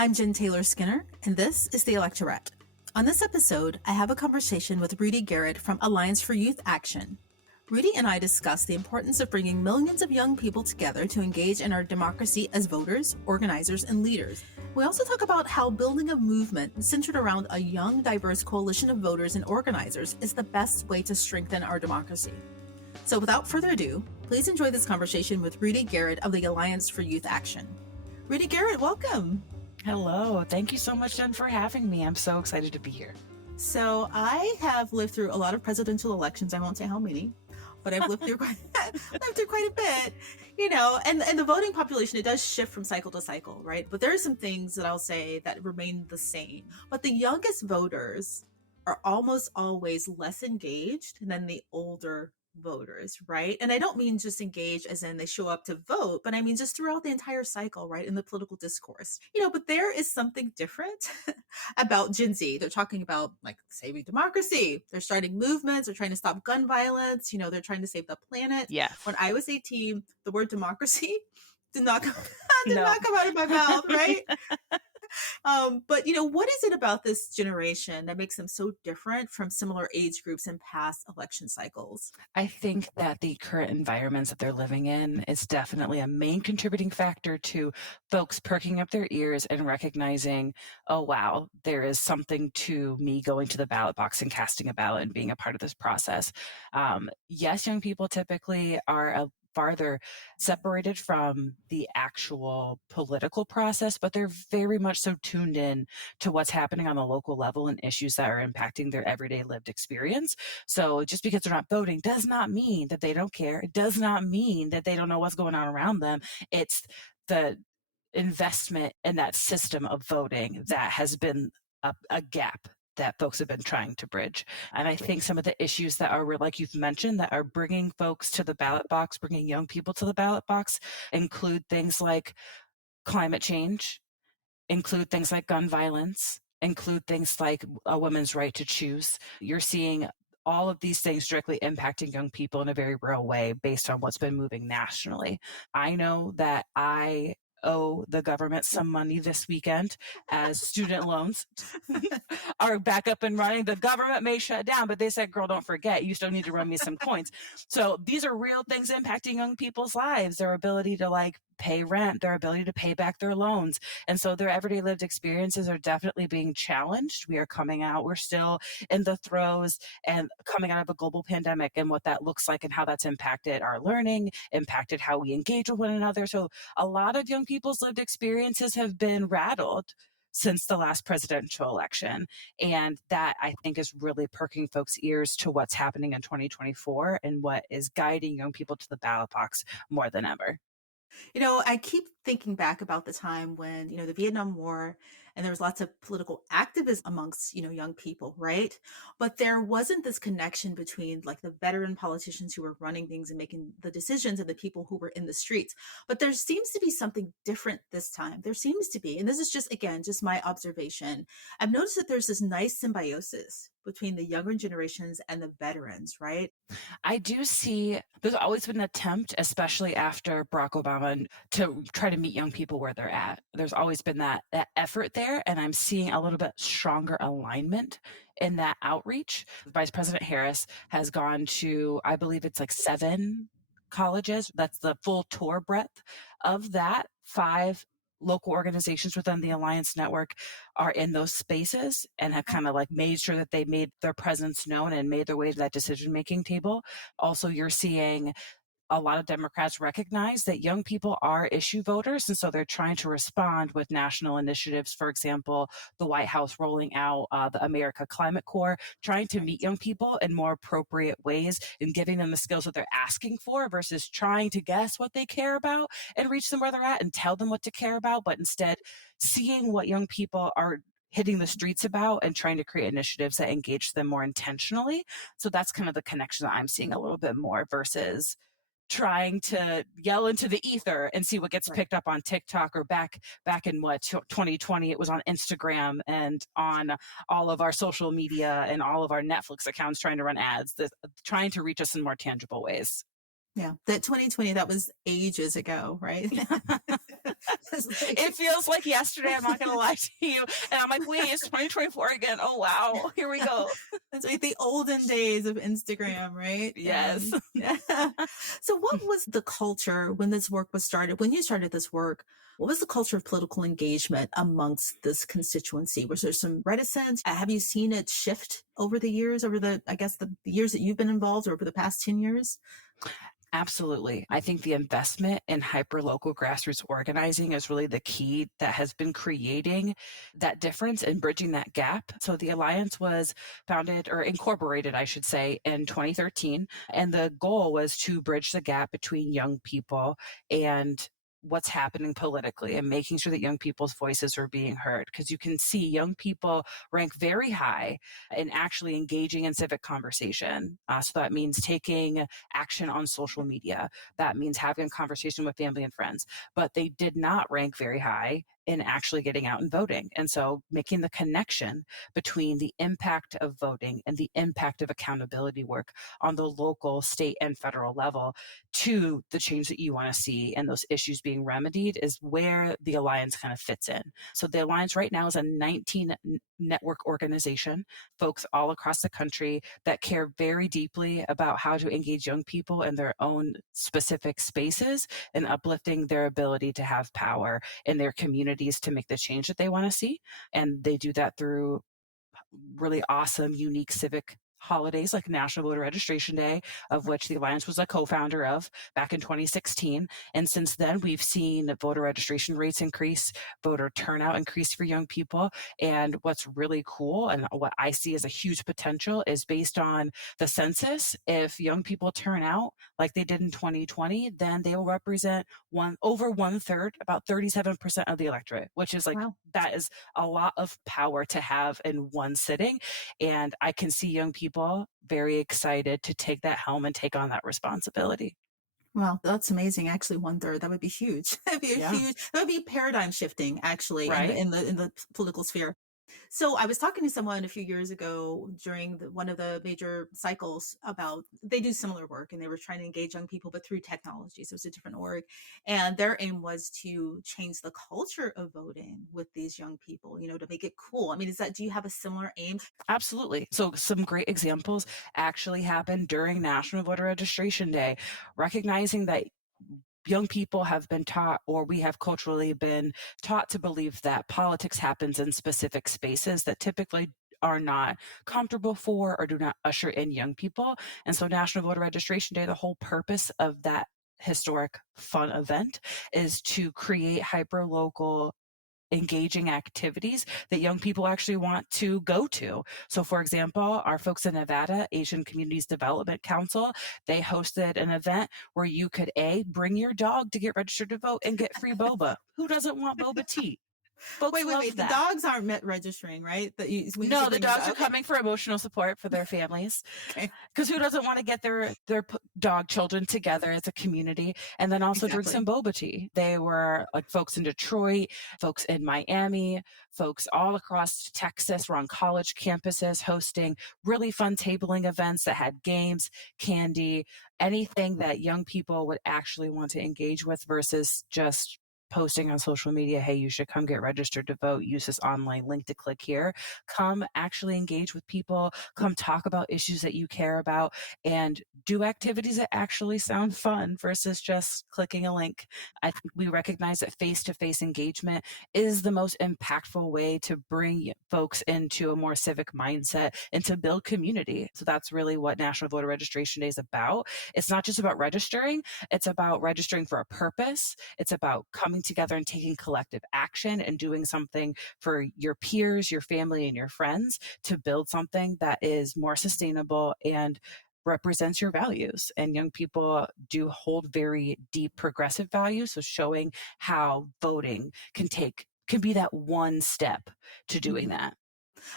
I'm Jen Taylor Skinner, and this is the Electorette. On this episode, I have a conversation with Rudy Garrett from Alliance for Youth Action. Rudy and I discuss the importance of bringing millions of young people together to engage in our democracy as voters, organizers, and leaders. We also talk about how building a movement centered around a young, diverse coalition of voters and organizers is the best way to strengthen our democracy. So without further ado, please enjoy this conversation with Rudy Garrett of the Alliance for Youth Action. Rudy Garrett, welcome. Hello. Thank you so much, Jen, for having me. I'm so excited to be here. So I have lived through a lot of presidential elections. I won't say how many, but I've lived through quite a bit, and the voting population, it does shift from cycle to cycle, right? But there are some things that I'll say that remain the same. But the youngest voters are almost always less engaged than the older voters, right? And I don't mean just engage as in they show up to vote, but I mean just throughout the entire cycle, right? In the political discourse, but there is something different about Gen Z. They're talking about like saving democracy. They're starting movements. They're trying to stop gun violence. They're trying to save the planet. Yes. When I was 18, the word democracy did not come out of my mouth, right? But what is it about this generation that makes them so different from similar age groups in past election cycles? I think that the current environments that they're living in is definitely a main contributing factor to folks perking up their ears and recognizing, oh, wow, there is something to me going to the ballot box and casting a ballot and being a part of this process. Yes, young people typically are farther separated from the actual political process, but they're very much so tuned in to what's happening on the local level and issues that are impacting their everyday lived experience. So just because they're not voting does not mean that they don't care. It does not mean that they don't know what's going on around them. It's the investment in that system of voting that has been a gap that folks have been trying to bridge. And I think some of the issues that are, like you've mentioned, that are bringing folks to the ballot box, bringing young people to the ballot box, include things like climate change, include things like gun violence, include things like a woman's right to choose. You're seeing all of these things directly impacting young people in a very real way based on what's been moving nationally. I know that I owe the government some money this weekend as student loans are back up and running. The government may shut down, but they said, girl, don't forget, you still need to run me some coins. So these are real things impacting young people's lives, their ability to pay rent, their ability to pay back their loans. And so their everyday lived experiences are definitely being challenged. We're still in the throes and coming out of a global pandemic and what that looks like and how that's impacted our learning, impacted how we engage with one another. So a lot of young people's lived experiences have been rattled since the last presidential election. And that, I think, is really perking folks' ears to what's happening in 2024 and what is guiding young people to the ballot box more than ever. I keep thinking back about the time when, the Vietnam War, and there was lots of political activism amongst, young people, right? But there wasn't this connection between the veteran politicians who were running things and making the decisions and the people who were in the streets. But there seems to be something different this time. There seems to be, and this is just my observation. I've noticed that there's this nice symbiosis between the younger generations and the veterans, right? I do see there's always been an attempt, especially after Barack Obama, to try to meet young people where they're at. There's always been that effort there, and I'm seeing a little bit stronger alignment in that outreach. Vice President Harris has gone to, I believe it's 7 colleges. That's the full tour breadth of that. 5 local organizations within the Alliance Network are in those spaces and have kind of made sure that they made their presence known and made their way to that decision-making table. Also, you're seeing a lot of Democrats recognize that young people are issue voters, and so they're trying to respond with national initiatives. For example, the White House rolling out the America Climate Corps, trying to meet young people in more appropriate ways and giving them the skills that they're asking for versus trying to guess what they care about and reach them where they're at and tell them what to care about, but instead seeing what young people are hitting the streets about and trying to create initiatives that engage them more intentionally. So that's kind of the connection that I'm seeing a little bit more versus trying to yell into the ether and see what gets picked up on TikTok, or back in 2020, it was on Instagram and on all of our social media and all of our Netflix accounts trying to run ads, trying to reach us in more tangible ways. Yeah, that 2020, that was ages ago, right? It's like, It feels like yesterday, I'm not gonna lie to you, and I'm like, "Wait, it's 2024 again. Oh, wow. Here we go." it's like the olden days of Instagram, right? Yes. And so what was the culture when this work was started? When you started this work, what was the culture of political engagement amongst this constituency? Was there some reticence? Have you seen it shift over the years, over I guess, the years that you've been involved, or over the past 10 years? Absolutely. I think the investment in hyperlocal grassroots organizing is really the key that has been creating that difference and bridging that gap. So the Alliance was founded or incorporated, I should say, in 2013. And the goal was to bridge the gap between young people and what's happening politically and making sure that young people's voices are being heard. Because you can see young people rank very high in actually engaging in civic conversation. So that means taking action on social media. That means having a conversation with family and friends. But they did not rank very high in actually getting out and voting. And so making the connection between the impact of voting and the impact of accountability work on the local, state, and federal level to the change that you want to see and those issues being remedied is where the Alliance kind of fits in. So the Alliance right now is a 19 network organization, folks all across the country that care very deeply about how to engage young people in their own specific spaces and uplifting their ability to have power in their communities to make the change that they want to see. And they do that through really awesome, unique civic holidays like National Voter Registration Day, of which the Alliance was a co founder of back in 2016. And since then, we've seen voter registration rates increase, voter turnout increase for young people. And what's really cool and what I see as a huge potential is based on the census. If young people turn out like they did in 2020, then they will represent over one third, about 37% of the electorate, which is like, Wow. that is a lot of power to have in one sitting. And I can see young people very excited to take that helm and take on that responsibility. Wow, that's amazing. Actually, one third. That would be huge. That'd be a Yeah. huge. That would be paradigm shifting, actually, in the Right. political sphere. So I was talking to someone a few years ago during one of the major cycles about they do similar work and they were trying to engage young people, but through technology. So it's a different org. And their aim was to change the culture of voting with these young people, to make it cool. I mean, do you have a similar aim? Absolutely. So, some great examples actually happened during National Voter Registration Day, recognizing that young people have been taught, or we have culturally been taught to believe that politics happens in specific spaces that typically are not comfortable for or do not usher in young people. And so, National Voter Registration Day, the whole purpose of that historic fun event is to create hyper local engaging activities that young people actually want to go to. So for example, our folks in Nevada, Asian Communities Development Council, they hosted an event where you could bring your dog to get registered to vote and get free boba. Who doesn't want boba tea? Folks Wait. love The that. dogs aren't met registering, right? That when you No, said the bring your dogs dog. are Okay. coming for emotional support for their families. Okay. Because who doesn't want to get their dog children together as a community and then also drink some Exactly. boba tea? They were like folks in Detroit, folks in Miami, folks all across Texas were on college campuses hosting really fun tabling events that had games, candy, anything that young people would actually want to engage with versus just posting on social media, hey, you should come get registered to vote, use this online link to click here. Come actually engage with people, come talk about issues that you care about, and do activities that actually sound fun versus just clicking a link. I think we recognize that face to face engagement is the most impactful way to bring folks into a more civic mindset and to build community. So that's really what National Voter Registration Day is about. It's not just about registering, it's about registering for a purpose. It's about coming together and taking collective action and doing something for your peers, your family, and your friends to build something that is more sustainable and represents your values. And young people do hold very deep progressive values. So showing how voting can be that one step to doing Mhm. that.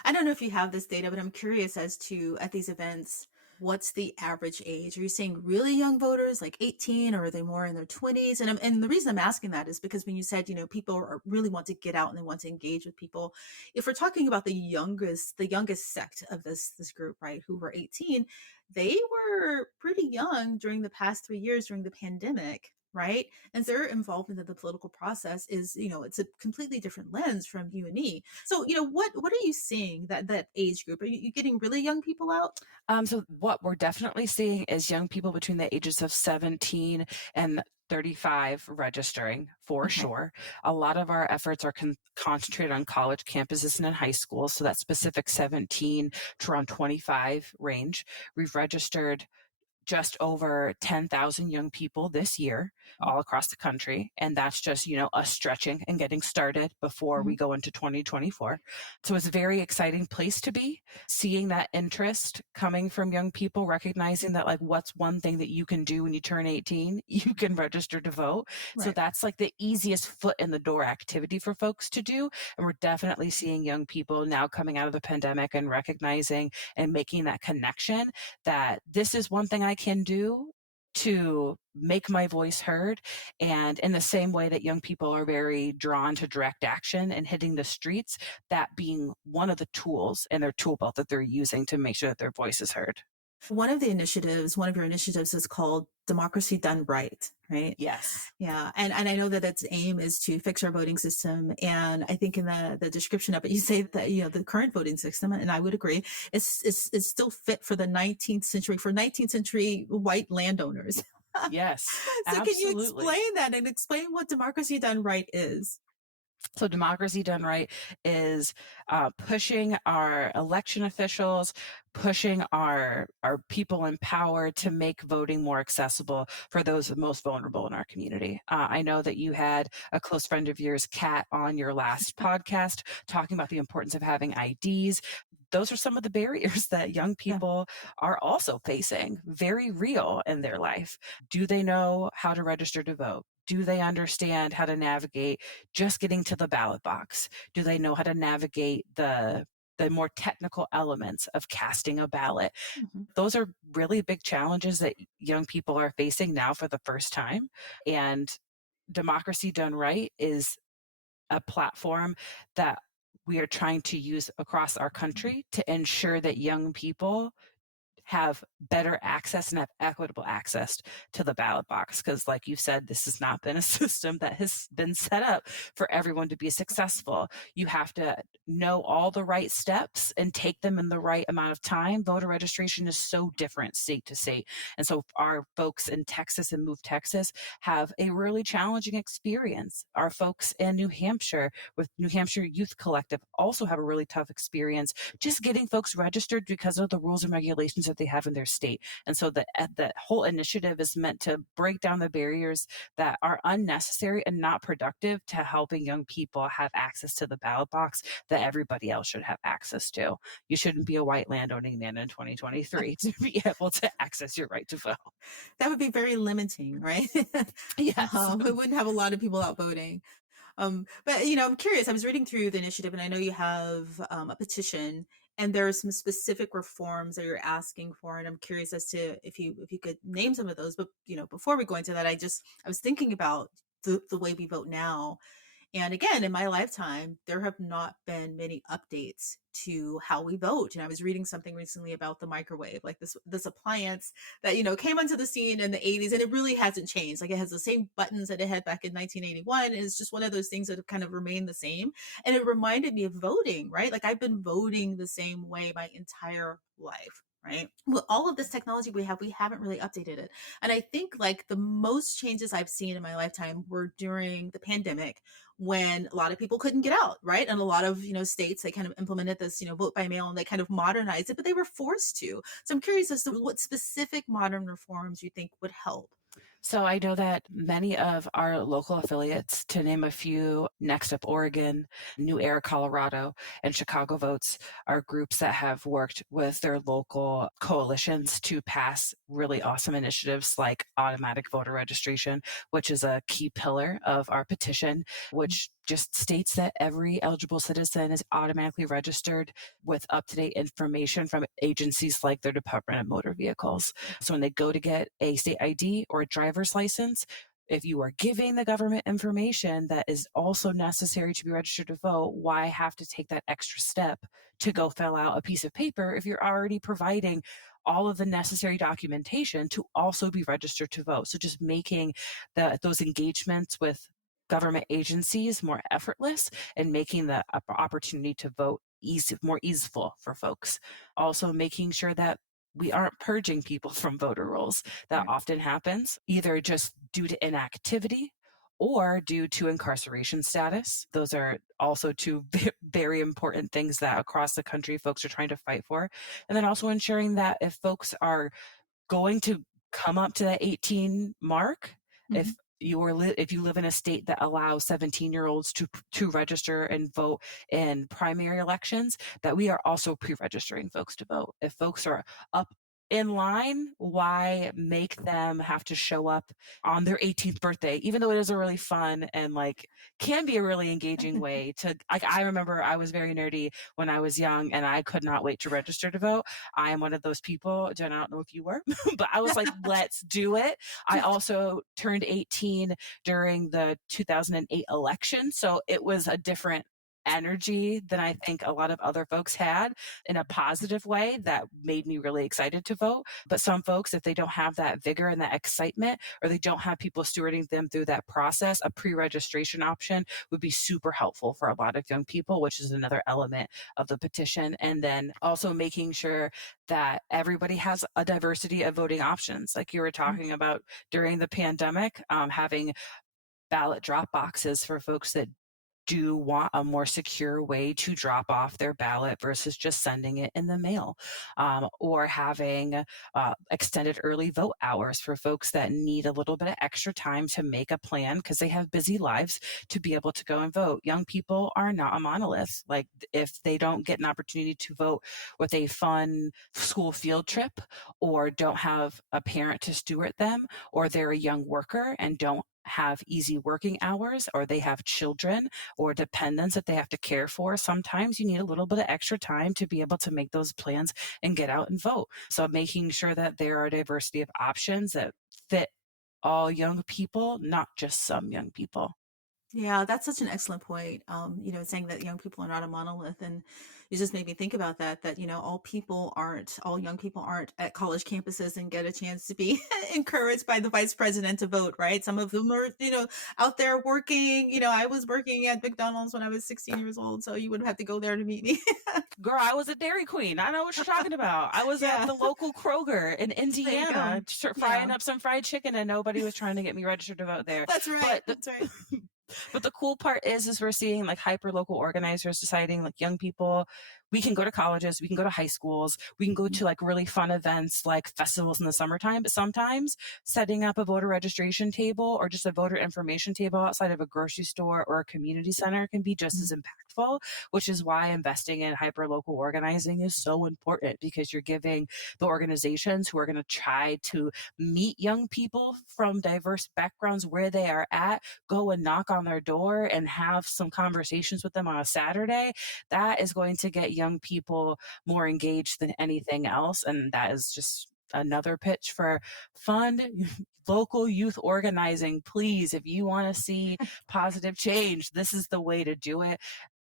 I don't know if you have this data, but I'm curious as to at these events, what's the average age? Are you seeing really young voters, like 18, or are they more in their 20s? And the reason I'm asking that is because when you said, people really want to get out and they want to engage with people. If we're talking about the youngest sect of this group, right, who were 18, they were pretty young during the past 3 years during the pandemic. right? And their involvement in the political process is, it's a completely different lens from you and me. So, what are you seeing that age group? Are you getting really young people out? So what we're definitely seeing is young people between the ages of 17 and 35 registering for Okay. sure. A lot of our efforts are concentrated on college campuses and in high schools. So that specific 17 to around 25 range. We've registered just over 10,000 young people this year all across the country. And that's just, us stretching and getting started before we Mhm. go into 2024. So it's a very exciting place to be, seeing that interest coming from young people, recognizing that, like, what's one thing that you can do when you turn 18? You can register to vote. So Right. that's like the easiest foot in the door activity for folks to do. And we're definitely seeing young people now coming out of the pandemic and recognizing and making that connection that this is one thing I can do to make my voice heard. And in the same way that young people are very drawn to direct action and hitting the streets, that being one of the tools in their tool belt that they're using to make sure that their voice is heard. One of your initiatives is called Democracy Done right? Yes. Yeah, and I know that its aim is to fix our voting system, and I think in the description of it, you say that the current voting system, and I would agree, is still fit for the 19th century for 19th century white landowners. Yes, So can you absolutely. explain that and explain what Democracy Done Right is? So, democracy done right is pushing our election officials, pushing our people in power to make voting more accessible for those most vulnerable in our community. I know that you had a close friend of yours, Kat, on your last podcast talking about the importance of having IDs. Those are some of the barriers that young Yeah. people are also facing, very real in their life. Do they know how to register to vote? Do they understand how to navigate just getting to the ballot box? Do they know how to navigate the more technical elements of casting a ballot? Mhm. Those are really big challenges that young people are facing now for the first time. And Democracy Done Right is a platform that we are trying to use across our country to ensure that young people have better access and have equitable access to the ballot box. Because, like you said, this has not been a system that has been set up for everyone to be successful. You have to know all the right steps and take them in the right amount of time. Voter registration is so different state to state. And so, our folks in Texas and Move Texas have a really challenging experience. Our folks in New Hampshire with New Hampshire Youth Collective also have a really tough experience just getting folks registered because of the rules and regulations that they have in their state. And so the whole initiative is meant to break down the barriers that are unnecessary and not productive to helping young people have access to the ballot box that everybody else should have access to. You shouldn't be a white landowning man in 2023 to be able to access your right to vote. That would be very limiting, right? Yes. We wouldn't have a lot of people out voting. But I'm curious. I was reading through the initiative, and I know you have a petition, and there are some specific reforms that you're asking for. And I'm curious as to if you could name some of those. But before we go into that, I was thinking about the way we vote now, and again, in my lifetime, there have not been many updates to how we vote. And I was reading something recently about the microwave, like this appliance that came onto the scene in the 80s, and it really hasn't changed. Like it has the same buttons that it had back in 1981. And it's just one of those things that have kind of remained the same. And it reminded me of voting, right? Like I've been voting the same way my entire life. Right. Well, all of this technology we haven't really updated it. And I think like the most changes I've seen in my lifetime were during the pandemic when a lot of people couldn't get out, right? And a lot of, states, they kind of implemented this, vote by mail, and they kind of modernized it, but they were forced to. So I'm curious as to what specific modern reforms you think would help. So I know that many of our local affiliates, to name a few, Next Up Oregon, New Era Colorado, and Chicago Votes, are groups that have worked with their local coalitions to pass really awesome initiatives like automatic voter registration, which is a key pillar of our petition, which just states that every eligible citizen is automatically registered with up to date information from agencies like their Department of Motor Vehicles. So when they go to get a state ID or a driver's license, if you are giving the government information that is also necessary to be registered to vote, why have to take that extra step to go fill out a piece of paper if you're already providing all of the necessary documentation to also be registered to vote. So just making those engagements with government agencies more effortless and making the opportunity to vote more easeful for folks. Also making sure that we aren't purging people from voter rolls. That Right. often happens either just due to inactivity or due to incarceration status. Those are also two very important things that across the country folks are trying to fight for. And then also ensuring that if folks are going to come up to that 18 mark, Mhm. if you live in a state that allows 17-year-olds to register and vote in primary elections, that we are also pre-registering folks to vote. If folks are up in line, why make them have to show up on their 18th birthday, even though it is a really fun and like can be a really engaging way to, like, I remember I was very nerdy when I was young and I could not wait to register to vote. I am one of those people. Jen, I don't know if you were, but I was like, let's do it. I also turned 18 during the 2008 election. So it was a different energy than I think a lot of other folks had in a positive way that made me really excited to vote. But some folks, if they don't have that vigor and that excitement, or they don't have people stewarding them through that process, a pre registration option would be super helpful for a lot of young people, which is another element of the petition. And then also making sure that everybody has a diversity of voting options. Like you were talking about during the pandemic, having ballot drop boxes for folks that do want a more secure way to drop off their ballot versus just sending it in the mail, or having extended early vote hours for folks that need a little bit of extra time to make a plan because they have busy lives to be able to go and vote. Young people are not a monolith. Like if they don't get an opportunity to vote with a fun school field trip, or don't have a parent to steward them, or they're a young worker and don't have easy working hours, or they have children or dependents that they have to care for, sometimes you need a little bit of extra time to be able to make those plans and get out and vote. So making sure that there are a diversity of options that fit all young people, not just some young people. Yeah, that's such an excellent point. Saying that young people are not a monolith, and you just made me think about that. That all young people aren't at college campuses and get a chance to be encouraged by the vice president to vote. Right? Some of them are, out there working. I was working at McDonald's when I was 16 years old, so you would have to go there to meet me. Girl, I was a Dairy Queen. I know what you're talking about. I was at Yeah, the local Kroger in there you Indiana go. frying Yeah, up some fried chicken, and nobody was trying to get me registered to vote there. that's right. But That's right. but the cool part is we're seeing like hyper local organizers deciding like young people, we can go to colleges, we can go to high schools, we can go to like really fun events like festivals in the summertime. But sometimes setting up a voter registration table or just a voter information table outside of a grocery store or a community center can be just as impactful, which is why investing in hyper local organizing is so important, because you're giving the organizations who are going to try to meet young people from diverse backgrounds where they are at, go and knock on their door and have some conversations with them on a Saturday. That is going to get young people more engaged than anything else. And that is just another pitch for fund local youth organizing. Please, if you want to see positive change, this is the way to do it.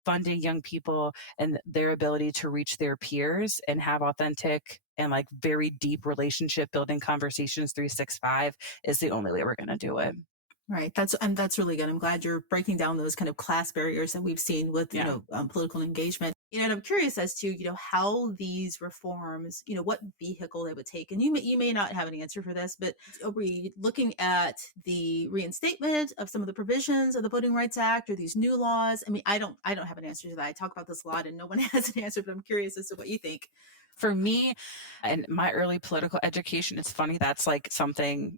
Funding young people and their ability to reach their peers and have authentic and like very deep relationship building conversations 365 is the only way we're going to do it. Right. That's really good. I'm glad you're breaking down those kind of class barriers that we've seen with, Yeah. political engagement. And I'm curious as to, how these reforms, what vehicle they would take. And you may not have an answer for this, but are we looking at the reinstatement of some of the provisions of the Voting Rights Act or these new laws? I mean, I don't have an answer to that. I talk about this a lot and no one has an answer, but I'm curious as to what you think. For me and my early political education, it's funny that's like something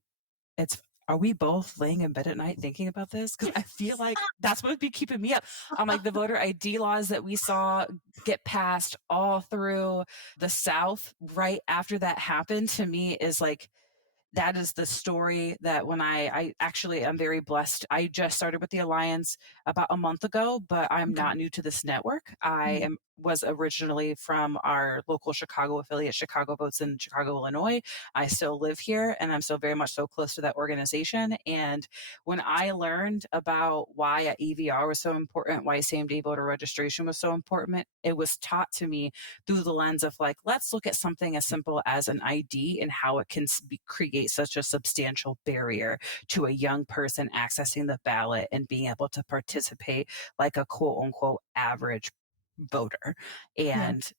it's are we both laying in bed at night thinking about this? Because I feel like that's what would be keeping me up. Like the voter ID laws that we saw get passed all through the South right after that happened, to me is like that is the story that when I actually am very blessed. I just started with the Alliance about a month ago, but I'm Okay. not new to this network. I Mhm. am was originally from our local Chicago affiliate, Chicago Votes in Chicago, Illinois. I still live here and I'm still very much so close to that organization. And when I learned about why a EVR was so important, why same day voter registration was so important, it was taught to me through the lens of like, let's look at something as simple as an ID and how it can create such a substantial barrier to a young person accessing the ballot and being able to participate like a quote unquote average voter. Yeah. And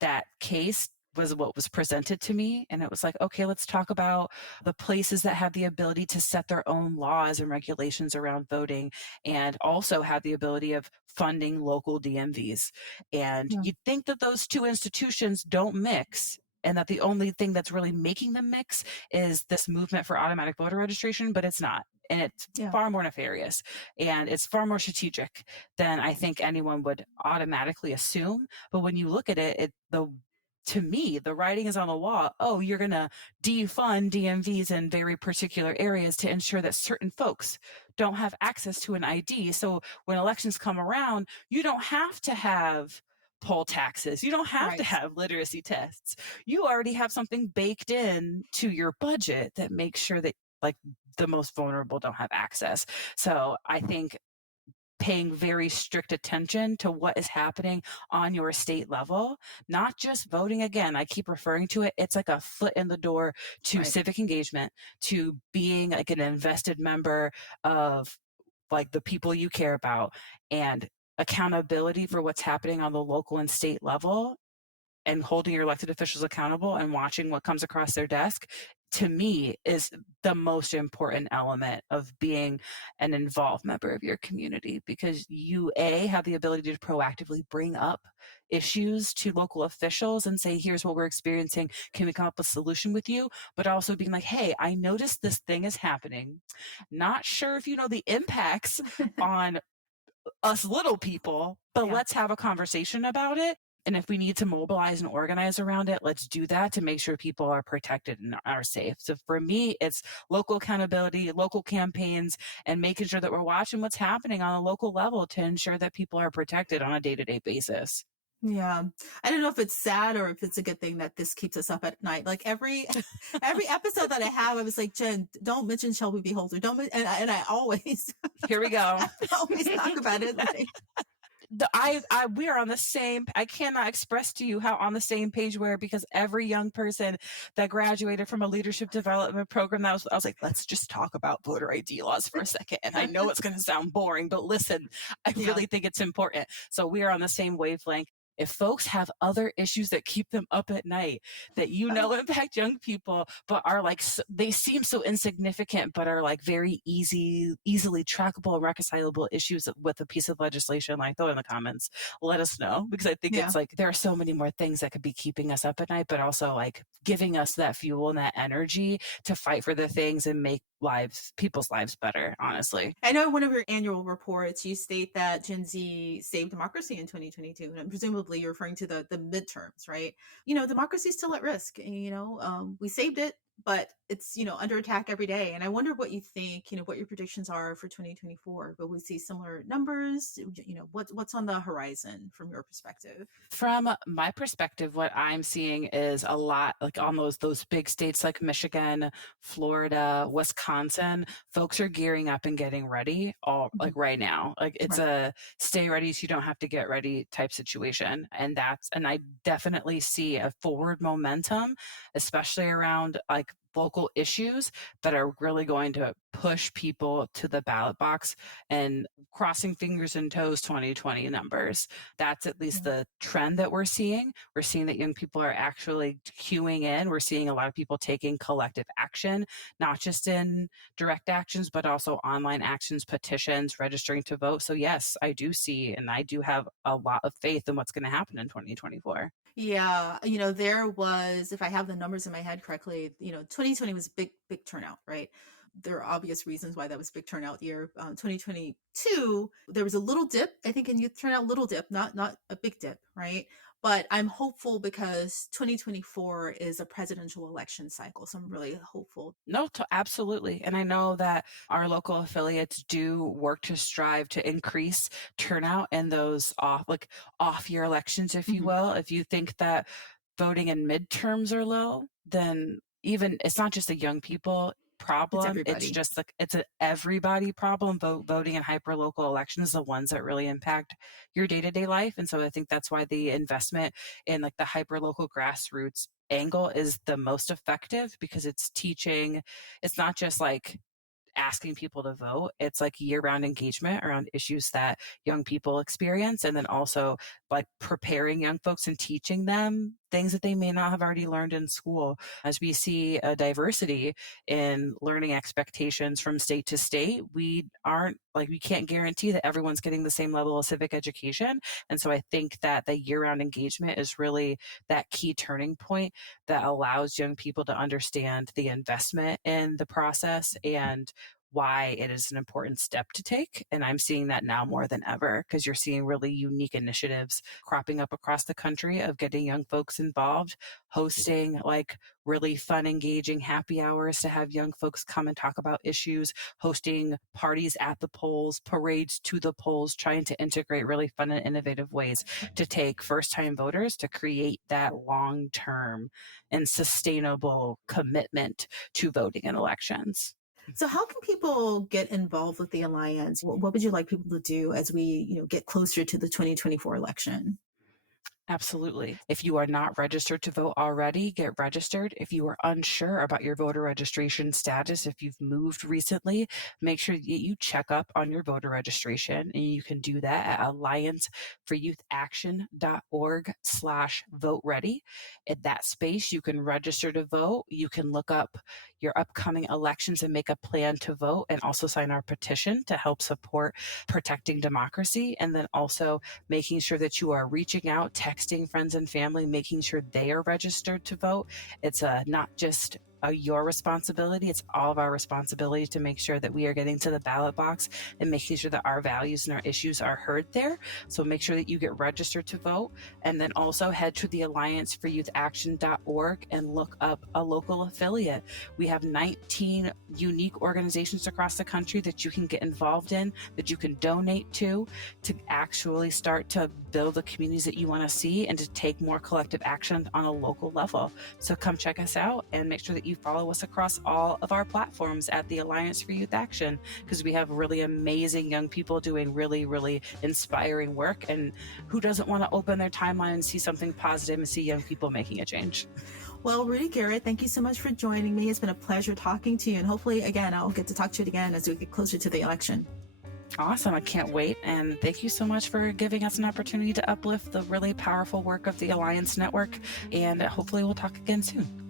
that case was what was presented to me. And it was like, okay, let's talk about the places that have the ability to set their own laws and regulations around voting and also have the ability of funding local DMVs. And Yeah. you'd think that those two institutions don't mix. And that the only thing that's really making them mix is this movement for automatic voter registration, but it's not. And it's Yeah. far more nefarious and it's far more strategic than I think anyone would automatically assume. But when you look at it, to me, the writing is on the wall. Oh, you're going to defund DMVs in very particular areas to ensure that certain folks don't have access to an ID. So when elections come around, you don't have to have poll taxes. You don't have to Right. have literacy tests. You already have something baked in to your budget that makes sure that like the most vulnerable don't have access. So I think paying very strict attention to what is happening on your state level, not just voting. Again, I keep referring to it. It's like a foot in the door to Right. civic engagement, to being like an invested member of like the people you care about and accountability for what's happening on the local and state level and holding your elected officials accountable and watching what comes across their desk to me is the most important element of being an involved member of your community because you have the ability to proactively bring up issues to local officials and say here's what we're experiencing, can we come up with a solution with you, but also being like, hey, I noticed this thing is happening, not sure if you know the impacts on us little people, but Yeah. let's have a conversation about it. And if we need to mobilize and organize around it, let's do that to make sure people are protected and are safe. So for me, it's local accountability, local campaigns, and making sure that we're watching what's happening on a local level to ensure that people are protected on a day to day basis. Yeah. I don't know if it's sad or if it's a good thing that this keeps us up at night. Like every every episode that I have, I was like, Jen, don't mention Shelby Beholder. Don't and I always Here we go. always talk about it. Like, We are on the same. I cannot express to you how on the same page we are because every young person that graduated from a leadership development program I was like, let's just talk about voter ID laws for a second. And I know it's going to sound boring, but listen, I yeah. really think it's important. So we are on the same wavelength. If folks have other issues that keep them up at night that impact young people, but are like they seem so insignificant, but are like very easily trackable and reconcilable issues with a piece of legislation, like throw in the comments. Let us know because I think Yeah. it's like there are so many more things that could be keeping us up at night, but also like giving us that fuel and that energy to fight for the things and make people's lives better. Honestly. I know in one of your annual reports, you state that Gen Z saved democracy in 2022, and presumably you're referring to the midterms, right? Democracy is still at risk. We saved it, but it's under attack every day. And I wonder what you think. What your predictions are for 2024. Will we see similar numbers? What's on the horizon from your perspective? From my perspective, what I'm seeing is a lot like on those big states like Michigan, Florida, Wisconsin, folks are gearing up and getting ready all Mhm. like right now. Like it's Right. a stay ready so you don't have to get ready type situation. And I definitely see a forward momentum, especially around like local issues that are really going to push people to the ballot box and crossing fingers and toes 2020 numbers. That's at least Yeah. the trend that we're seeing. We're seeing that young people are actually queuing in. We're seeing a lot of people taking collective action, not just in direct actions, but also online actions, petitions, registering to vote. So, yes, I do see and I do have a lot of faith in what's going to happen in 2024. Yeah, there was, if I have the numbers in my head correctly, 2020 was big, big turnout, right? There are obvious reasons why that was big turnout year. 2022, there was a little dip, I think, in youth turnout, little dip, not a big dip, right? But I'm hopeful because 2024 is a presidential election cycle. So I'm really hopeful. No, absolutely. And I know that our local affiliates do work to strive to increase turnout in those off year elections, if you Mhm. will. If you think that voting in midterms are low, then even it's not just a young people It's problem. It's everybody. just like it's an everybody problem. Voting in hyper local elections, the ones that really impact your day to day life. And so I think that's why the investment in like the hyper local grassroots angle is the most effective because it's teaching, it's not just like asking people to vote. It's like year-round engagement around issues that young people experience, and then also like preparing young folks and teaching them things that they may not have already learned in school. As we see a diversity in learning expectations from state to state, we can't guarantee that everyone's getting the same level of civic education. And so I think that the year-round engagement is really that key turning point that allows young people to understand the investment in the process and why it is an important step to take. And I'm seeing that now more than ever because you're seeing really unique initiatives cropping up across the country of getting young folks involved, hosting like really fun, engaging happy hours to have young folks come and talk about issues, hosting parties at the polls, parades to the polls, trying to integrate really fun and innovative ways to take first time voters to create that long term and sustainable commitment to voting in elections. So how can people get involved with the alliance? What would you like people to do as we, get closer to the 2024 election? Absolutely. If you are not registered to vote already, get registered. If you are unsure about your voter registration status, if you've moved recently, make sure that you check up on your voter registration. And you can do that at allianceforyouthAction.org/vote ready. In that space, you can register to vote. You can look up your upcoming elections and make a plan to vote and also sign our petition to help support protecting democracy. And then also making sure that you are reaching out, texting friends and family, making sure they are registered to vote. It's not just your responsibility, it's all of our responsibility to make sure that we are getting to the ballot box and making sure that our values and our issues are heard there. So make sure that you get registered to vote, and then also head to the allianceforyouthAction.org and look up a local affiliate. We have 19 unique organizations across the country that you can get involved in, that you can donate to actually start to build the communities that you want to see and to take more collective action on a local level. So come check us out and make sure that you follow us across all of our platforms at the Alliance for Youth Action, because we have really amazing young people doing really, really inspiring work. And who doesn't want to open their timeline and see something positive and see young people making a change? Well, Rudy Garrett, thank you so much for joining me. It's been a pleasure talking to you. And hopefully, again, I'll get to talk to you again as we get closer to the election. Awesome. I can't wait. And thank you so much for giving us an opportunity to uplift the really powerful work of the Alliance Network. And hopefully we'll talk again soon.